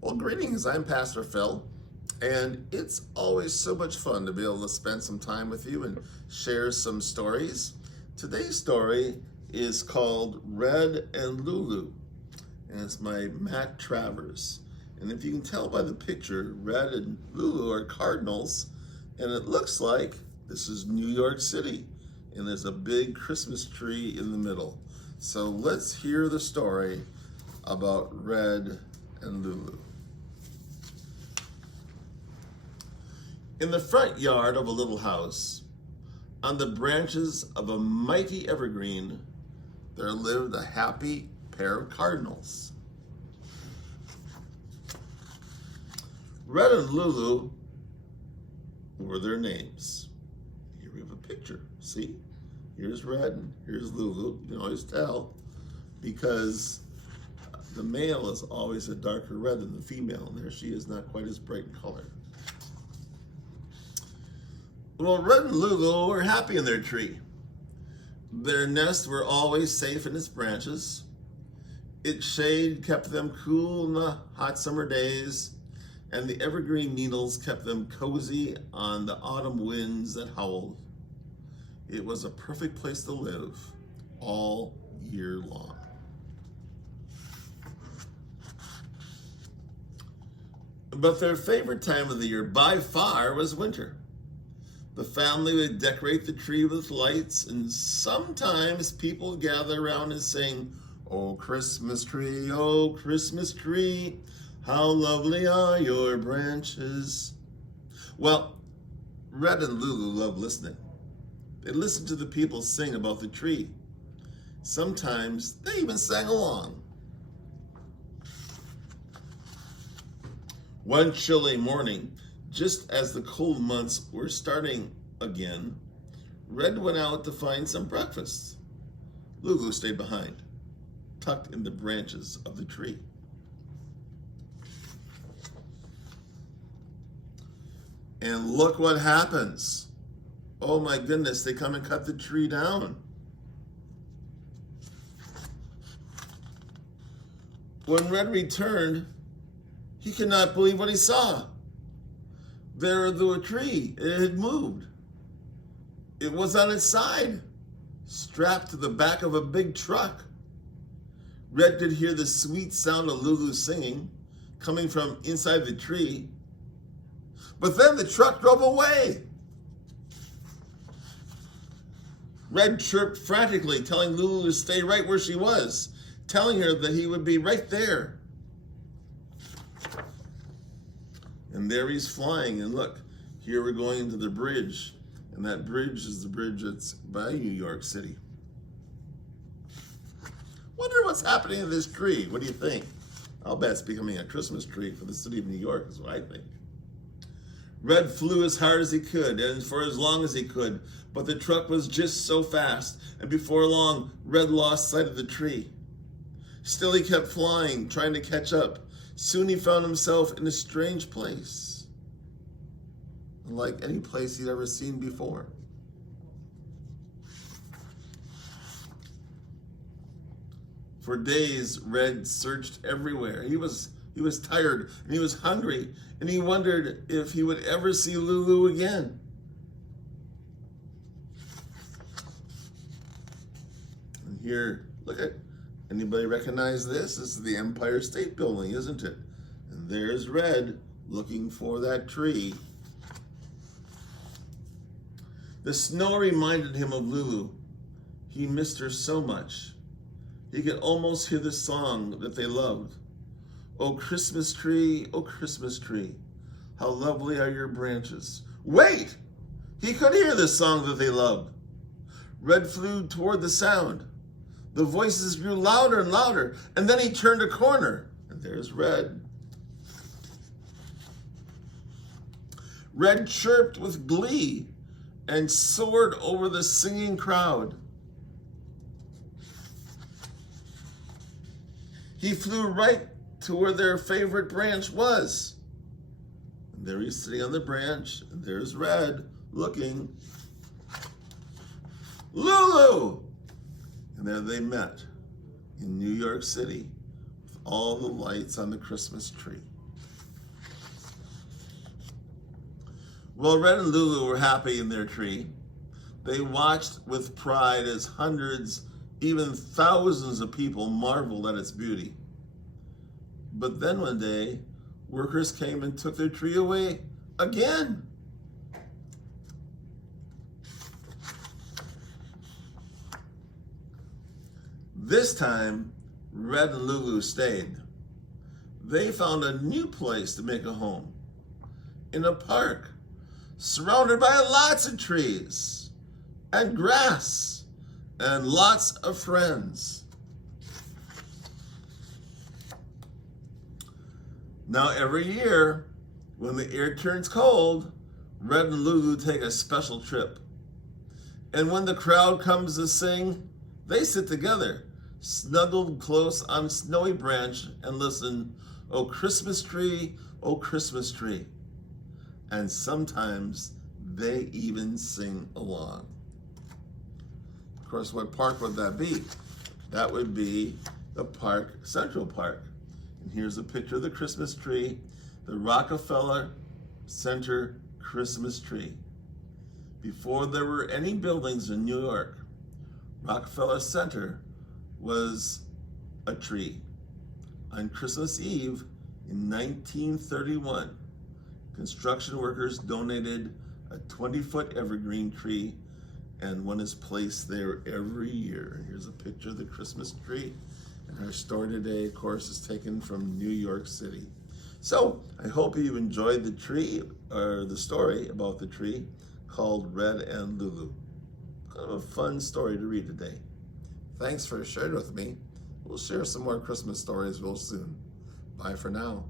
Well, greetings. I'm Pastor Phil, and it's always so much fun to be able to spend some time with you and share some stories. Today's story is called Red and Lulu, and it's by Matt Travers. And if you can tell by the picture, Red and Lulu are cardinals, and it looks like this is New York City, and there's a big Christmas tree in the middle. So let's hear the story about Red and Lulu. In the front yard of a little house, on the branches of a mighty evergreen, there lived a happy pair of cardinals. Red and Lulu were their names. Here we have a picture. See? Here's Red and here's Lulu. You can always tell because the male is always a darker red than the female, and there she is, not quite as bright in color. Well, Red and Lulu were happy in their tree. Their nests were always safe in its branches. Its shade kept them cool in the hot summer days, and the evergreen needles kept them cozy on the autumn winds that howled. It was a perfect place to live all year long. But their favorite time of the year by far was winter. The family would decorate the tree with lights, and sometimes people would gather around and sing, "Oh, Christmas tree, how lovely are your branches." Well, Red and Lulu loved listening. They listened to the people sing about the tree. Sometimes they even sang along. One chilly morning, just as the cold months were starting again, Red went out to find some breakfast. Lulu stayed behind, tucked in the branches of the tree. And look what happens. Oh my goodness, they come and cut the tree down. When Red returned, he could not believe what he saw. There the tree, it had moved. It was on its side, strapped to the back of a big truck. Red could hear the sweet sound of Lulu singing coming from inside the tree. But then the truck drove away. Red chirped frantically, telling Lulu to stay right where she was, telling her that he would be right there. And there he's flying, and look, here we're going into the bridge, and that bridge is the bridge that's by New York City. Wonder what's happening to this tree. What do you think? I'll bet it's becoming a Christmas tree for the city of New York, is what I think. Red flew as hard as he could and for as long as he could, but the truck was just so fast, and before long, Red lost sight of the tree. Still he kept flying, trying to catch up. Soon he found himself in a strange place, unlike any place he'd ever seen before. For days, Red searched everywhere. He was tired and he was hungry, and he wondered if he would ever see Lulu again. And here, look at, anybody recognize this? This is the Empire State Building, isn't it? And there's Red looking for that tree. The snow reminded him of Lulu. He missed her so much. He could almost hear the song that they loved. "Oh, Christmas tree, how lovely are your branches." Wait! He could hear the song that they loved. Red flew toward the sound. The voices grew louder and louder, and then he turned a corner, and there's Red. Red chirped with glee and soared over the singing crowd. He flew right to where their favorite branch was. And there he's sitting on the branch, and there's Red looking. Lulu! And there they met in New York City with all the lights on the Christmas tree. Well, Red and Lulu were happy in their tree. They watched with pride as hundreds, even thousands of people marveled at its beauty. But then one day, workers came and took their tree away again. This time, Red and Lulu stayed. They found a new place to make a home, in a park, surrounded by lots of trees and grass and lots of friends. Now every year, when the air turns cold, Red and Lulu take a special trip. And when the crowd comes to sing, they sit together, snuggled close on a snowy branch, and listen, "Oh Christmas tree, oh Christmas tree." And sometimes they even sing along. Of course, what park would that be? That would be the park, Central Park. And here's a picture of the Christmas tree, the Rockefeller Center Christmas tree. Before there were any buildings in New York, Rockefeller Center was a tree. On Christmas Eve in 1931, construction workers donated a 20-foot evergreen tree, and one is placed there every year. Here's a picture of the Christmas tree. And our story today, of course, is taken from New York City. So I hope you enjoyed the tree, or the story about the tree called Red and Lulu. Kind of a fun story to read today. Thanks for sharing with me. We'll share some more Christmas stories real soon. Bye for now.